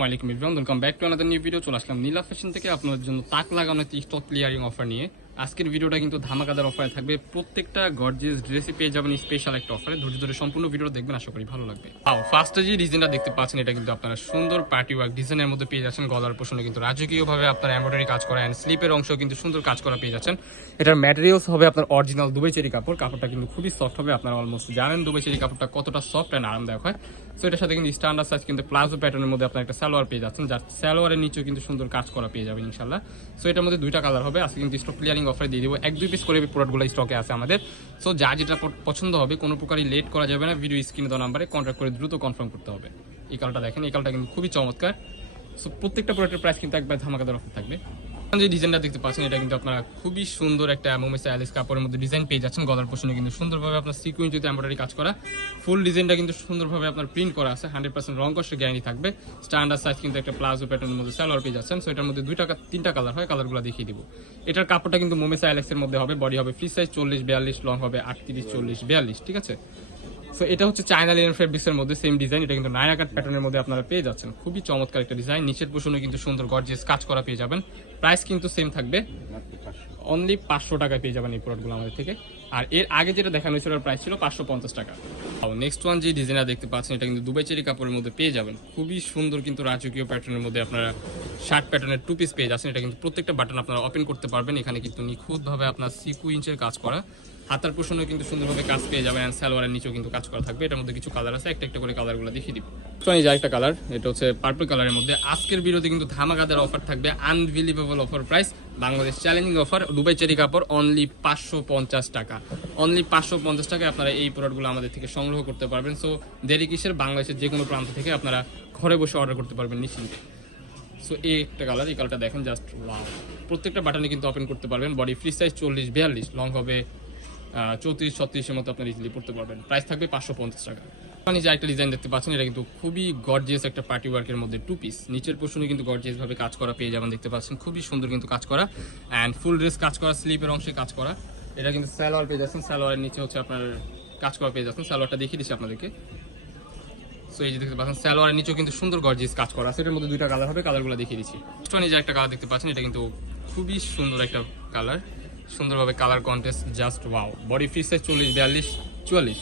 ওয়ালাইকুম everyone, welcome back to another new video. চলে আসলাম নীলা fashion থেকে আপনাদের জন্য তাক লাগানো একটি স্টক ক্লিয়ারিং অফার নিয়ে। আজকের ভিডিওটা কিন্তু ধামাকাদার অফারে থাকবে। প্রত্যেকটা গর্জিয়াস ড্রেসই পেয়ে যাবেন স্পেশাল একটা অফারে। ধৈর্য ধরে সম্পূর্ণ ভিডিও দেখবেন, আশা করি ভালো লাগবে। ফার্স্টে যে ডিজাইনটা দেখতে পাচ্ছেন, এটা কিন্তু আপনারা সুন্দর পার্টি ওয়ার্ক ডিজাইনের মধ্যে পেয়ে যাচ্ছেন। গলার পোষণে কিন্তু রাজকীয়ভাবে আপনার এমব্রয়ডারি কাজ করা অ্যান্ড স্লিপের অংশ কিন্তু সুন্দর কাজ করা পেয়ে যাচ্ছেন। এটার ম্যাটেরিয়ালস হবে আপনার অরিজিনাল দুবাই চেরি কাপড়। কাপড়টা কিন্তু খুবই সফট হবে। আপনারা অলমোস্ট জানেন দুবাই চেরি কাপড়টা কতটা সফট অ্যান্ড আরামদায়ক হয়। সো এটার সাথে কিন্তু স্ট্যান্ডার্ড সাইজ কিন্তু প্লাজো প্যাটার্নের মধ্যে আপনার একটা সালোয়ার পেয়ে যাচ্ছেন, যার সালোয়ারের নিচেও কিন্তু সুন্দর কাজ করা পেয়ে যাবেন ইনশাল্লাহ। সো এটার মধ্যে দুইটা কালার হবে। আজকে কিন্তু স্টক ক্লিয়ারিং অফারে দিয়ে দেবো। 1-2 পিস করে প্রোডাক্টগুলো স্টকে আছে আমাদের। সো যা যেটা পছন্দ হবে কোনো প্রকারই লেট করা যাবে না। ভিডিও স্ক্রিনে দেওয়া নাম্বারে কন্ট্যাক্ট করে দ্রুত কনফার্ম করতে হবে। এই কালারটা দেখেন, এই কালারটা কিন্তু খুবই চমৎকার। সো প্রত্যেকটা প্রোডাক্টের প্রাইস কিন্তু একবার ধামাকাদার অফার থাকবে। যে ডিজাইনটা দেখতে পাচ্ছেন, এটা কিন্তু আপনারা খুবই সুন্দর একটা মোমেসা অ্যালিস কাপড়ের মধ্যে ডিজাইন পেয়ে যাচ্ছেন। গলার পোষণে কিন্তু সুন্দরভাবে আপনার সিকুয়েন্স যদি এমব্রয়ডারি কাজ করা, ফুল ডিজাইনটা কিন্তু সুন্দরভাবে আপনার প্রিন্ট করা আছে। 100% রং কষ্টের গ্যারান্টি থাকবে। স্ট্যান্ডার্ড সাইজ কিন্তু একটা প্লাজো প্যাটার্নের মধ্যে সালোয়ার পেয়ে যাচ্ছেন। সো এটার মধ্যে তিনটা কালার হয়, কালারগুলো দেখিয়ে দিব। এটার কাপড়টা কিন্তু মোমেসা অ্যালেক্সের মধ্যে হবে। বডি হবে ফ্রি সাইজ 40-42, লং হবে 38-40-42, ঠিক আছে। সো এটা হচ্ছে চায়না লিনেন ফেব্রিক্সের মধ্যে সেম ডিজাইন। এটা কিন্তু নায়রা কাট প্যাটার্নের মধ্যে আপনারা পেয়ে যাচ্ছেন। খুবই চমৎকার একটা ডিজাইন। নিচের পোষণে কিন্তু সুন্দর গর্জিয়াস কাজ করা পেয়ে যাবেন। প্রাইস কিন্তু সেম থাকবে, অনলি 500 টাকায় পেয়ে যাবেন এই প্রোডাক্টগুলো আমাদের থেকে। আর এর আগে যেটা দেখানো হয়েছিল ওর প্রাইস ছিল 550 টাকা। নেক্সট ওয়ান যে ডিজাইনটা দেখতে পাচ্ছেন, এটা কিন্তু দুবাই চেরি কাপড়ের মধ্যে পেয়ে যাবেন। খুবই সুন্দর কিন্তু রাজকীয় প্যাটার্নের মধ্যে আপনারা শার্ট প্যাটার্নের 2 পিস পেয়ে যাচ্ছেন। এটা কিন্তু প্রত্যেকটা বাটন আপনারা ওপেন করতে পারবেন। এখানে কিন্তু নিখুঁতভাবে আপনার সিকুয়েন্সের কাজ করা, হাতার পোষণে কিন্তু সুন্দরভাবে কাজ পেয়ে যাবেন। এন্ড সালোয়ারের নিচেও কিন্তু কাজ করা থাকবে। এটার মধ্যে কিছু কালার আছে, একটা একটা করে কালারগুলো দেখিয়ে দিব। তো এই যে একটা কালার, এটা হচ্ছে পার্পল কালারের মধ্যে। আজকের ভিডিওতে কিন্তু ধামাকাদার অফার থাকবে, unbelievable offer price, Bangladesh challenging offer. Dubai cherry কাপড় অনলি 550 টাকা। অনলি 550 টাকায় আপনারা এই প্রোডাক্টগুলো আমাদের থেকে সংগ্রহ করতে পারবেন। সো দেরি কিসের, বাংলাদেশের যে কোনো প্রান্ত থেকে আপনারা ঘরে বসে অর্ডার করতে পারবেন নিশ্চিন্তে। সো এই একটা কালার, এই কালারটা দেখেন, জাস্ট ওয়াও। প্রত্যেকটা বাটনে কিন্তু ওপেন করতে পারবেন। বডি ফ্রি সাইজ 40-42, লং হবে 34-36 মতো আপনার ইজিলি পড়তে পারবেন। প্রাইস থাকবে 550 টাকা। আপনি যে একটা ডিজাইন দেখতে পাচ্ছেন, এটা কিন্তু খুবই গর্জিয়াস একটা পার্টি ওয়ার্কের মধ্যে 2 পিস। নিচের পোর্শনে কিন্তু গর্জিয়াস ভাবে কাজ করা পেয়ে যাবেন, দেখতে পাচ্ছেন খুবই সুন্দর কিন্তু কাজ করা অ্যান্ড ফুল ড্রেস কাজ করা, স্লিপের অংশে কাজ করা। এটা কিন্তু সালোয়ার পেয়ে যাচ্ছেন। সালোয়ারের নিচে হচ্ছে আপনার কাজ করা পেয়ে যাচ্ছেন। সালোয়ারটা দেখিয়ে দিচ্ছি আপনাদেরকে। সো এই যে দেখতে পাচ্ছেন সালোয়ারের নিচেও কিন্তু সুন্দর গর্জিয়াস কাজ করা আছে। এটার মধ্যে দুইটা কালার হবে, কালারগুলো দেখিয়ে দিচ্ছি। এই যে একটা কালার দেখতে পাচ্ছেন, এটা কিন্তু খুবই সুন্দর একটা কালার, সুন্দরভাবে colour contest, just wow. Body free size 40-42-44।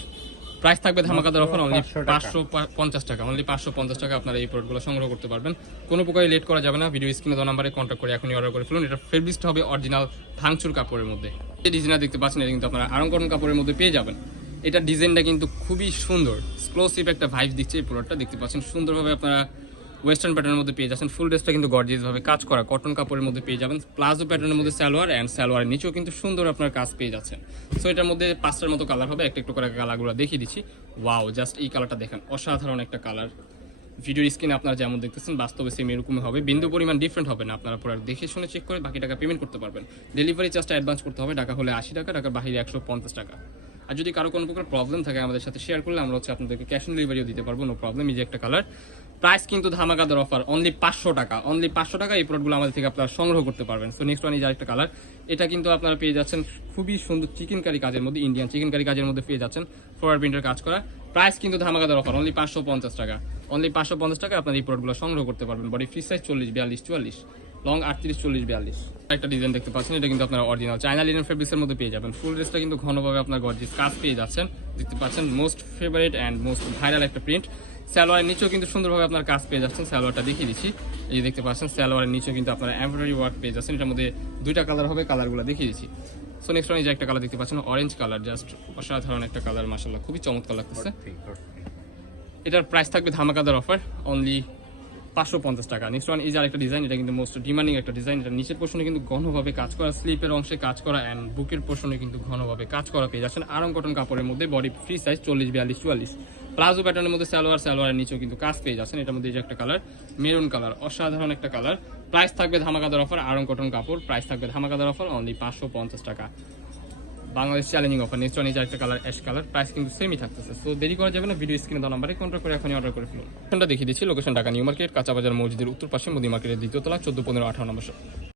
Price থাকবে ধামাকাদার অফার অনলি 550 টাকা। অনলি 550 টাকা আপনারা এই প্রোডাক্টগুলো সংগ্রহ করতে পারবেন। কোনো প্রকারই লেট করা যাবে না। ভিডিও স্ক্রিনে দেওয়া নাম্বারে কন্ট্যাক্ট করে এখনই অর্ডার করে ফেলুন। এটা ফেব্রিক্সটা হবে অরিজিনাল ভাঙচুর কাপড়ের মধ্যে। এই ডিজাইনটা দেখতে পাচ্ছেন, এটা কিন্তু আপনারা আরং কটন কাপড়ের মধ্যে পেয়ে যাবেন। এটা ডিজাইনটা কিন্তু খুবই সুন্দর, এক্সক্লুসিভ একটা ভাইব দিচ্ছে এই প্রোডাক্টটা। দেখতে পাচ্ছেন সুন্দরভাবে আপনারা ওয়েস্টার্ন প্যাটার্নের মধ্যে পেয়ে যাচ্ছেন। ফুল ড্রেসটা কিন্তু গর্জিয়াসভাবে কাজ করা কটন কাপড়ের মধ্যে পেয়ে যাবেন। প্লাজো প্যাটার্নের মধ্যে সালোয়ার অ্যান্ড সালোয়ারের নিচেও কিন্তু সুন্দর আপনার কাজ পেয়ে যাচ্ছেন। সো এটার মধ্যে 5টার মতো কালার হবে, একটা একটু করে কালারগুলো দেখিয়ে দিচ্ছি। ওয়াও, জাস্ট এই কালারটা দেখেন, অসাধারণ একটা কালার। ভিডিওর স্ক্রিনে আপনারা যেমন দেখতেছেন বাস্তবে সেম এরকমই হবে, বিন্দু পরিমাণ ডিফারেন্ট হবে না। আপনারা প্রোডাক্ট দেখে শুনে চেক করে বাকি টাকা পেমেন্ট করতে পারবেন। ডেলিভারি চার্জটা অ্যাডভান্স করতে হবে। ঢাকা হলে 80 টাকা, ঢাকার বাইরে 150 টাকা। আর যদি কারো কোনো প্রকার প্রবলেম থাকে আমাদের সাথে শেয়ার করলে আমরা হচ্ছে আপনাদেরকে ক্যাশ অন ডেলিভারিও দিতে পারবো, নো প্রবলেম। এই যে একটা কালার, প্রাইস কিন্তু ধামাকাদার অফার অনলি 500 টাকা। অনলি 500 টাকা এই প্রোডাক্টগুলো আমাদের থেকে আপনারা সংগ্রহ করতে পারবেন। সো নেক্সট ওয়ান এই যে আরেকটা কালার, এটা কিন্তু আপনারা পেয়ে যাচ্ছেন খুবই সুন্দর চিকেন কারি কাজের মধ্যে, ইন্ডিয়ান চিকেন কারি কাজের মধ্যে পেয়ে যাচ্ছেন, ফ্লোরাল প্রিন্টের কাজ করা। প্রাইস কিন্তু ধামাকাদার অফার অনলি 550 টাকা। অনলি 550 টাকা আপনারা এই প্রোডাক্টগুলো সংগ্রহ করতে পারবেন। Body free size 40-42-44, long 38-40-42। একটা ডিজাইন দেখতে পাচ্ছেন, এটা কিন্তু আপনারা অরিজিনাল চায়না লিনেন ফেব্রিক্সের মধ্যে পেয়ে যাবেন। ফুল ড্রেসটা কিন্তু ঘনভাবে আপনার গর্জিয়াস কাজ পেয়ে যাচ্ছেন, দেখতে পাচ্ছেন। Most favourite and most viral একটা প্রিন্ট। সালোয়ারের নিচেও কিন্তু সুন্দরভাবে আপনার কাজ পেয়ে যাচ্ছেন। সালোয়ারটা দেখিয়ে দিচ্ছি, এই দেখতে পাচ্ছেন সালোয়ারের নিচেও কিন্তু আপনারা এমব্রয়ডারি ওয়ার্ক পেয়ে যাচ্ছেন। এটার মধ্যে দুইটা কালার হবে, কালারগুলো দেখিয়ে দিচ্ছি। সো নেক্সট ওয়ান এই যে একটা কালার দেখতে পাচ্ছেন, অরেঞ্জ কালার, জাস্ট অসাধারণ একটা কালার, মাশাআল্লাহ খুবই চমৎকার লাগতেছে। এটার প্রাইস থাকবে ধামাকাদার অফার অনলি 550 টাকা। নেক্সট ওয়ান এই যে আরেকটা ডিজাইন, এটা কিন্তু মোস্ট ডিমান্ডিং একটা ডিজাইন। এটা নিচের পোর্শনে কিন্তু ঘনভাবে কাজ করা, স্লিপের অংশে কাজ করা অ্যান্ড বুকের পোর্শনে কিন্তু ঘনভাবে কাজ করা পেয়ে যাচ্ছেন। আরং কটন কাপড়ের মধ্যে, বডি ফ্রি সাইজ 40-42-44, প্লাজো প্যাটার্নের মধ্যে সালোয়ার, সালোয়ারের নিচেও কিন্তু কাজ পেয়ে যাচ্ছেন। এটার মধ্যে এই যে একটা কালার, মেরুন কালার, অসাধারণ একটা কালার। প্রাইস থাকবে ধামাকাদার অফার, আরং কটন কাপড়। প্রাইস থাকবে ধামাকাদার অফার অনলি 550 টাকা। Bangladesh challenging offer. Next one এই যে একটা কালার, অ্যাশ কালার। প্রাইস কিন্তু সেমই থাকতেছে। সো দেরি করা যাবে না, ভিডিও স্ক্রিনে দেওয়া নাম্বারে কন্ট্যাক্ট করে এখনই অর্ডার করে ফেলুন। লোকেশনটা দেখিয়ে দিচ্ছি। লোকেশন ঢাকা নিউ মার্কেট, কাঁচা বাজার মসজিদের উত্তর পাশে, মোদি মার্কেটের দ্বিতীয় তলা, 14-15-18 নম্বর।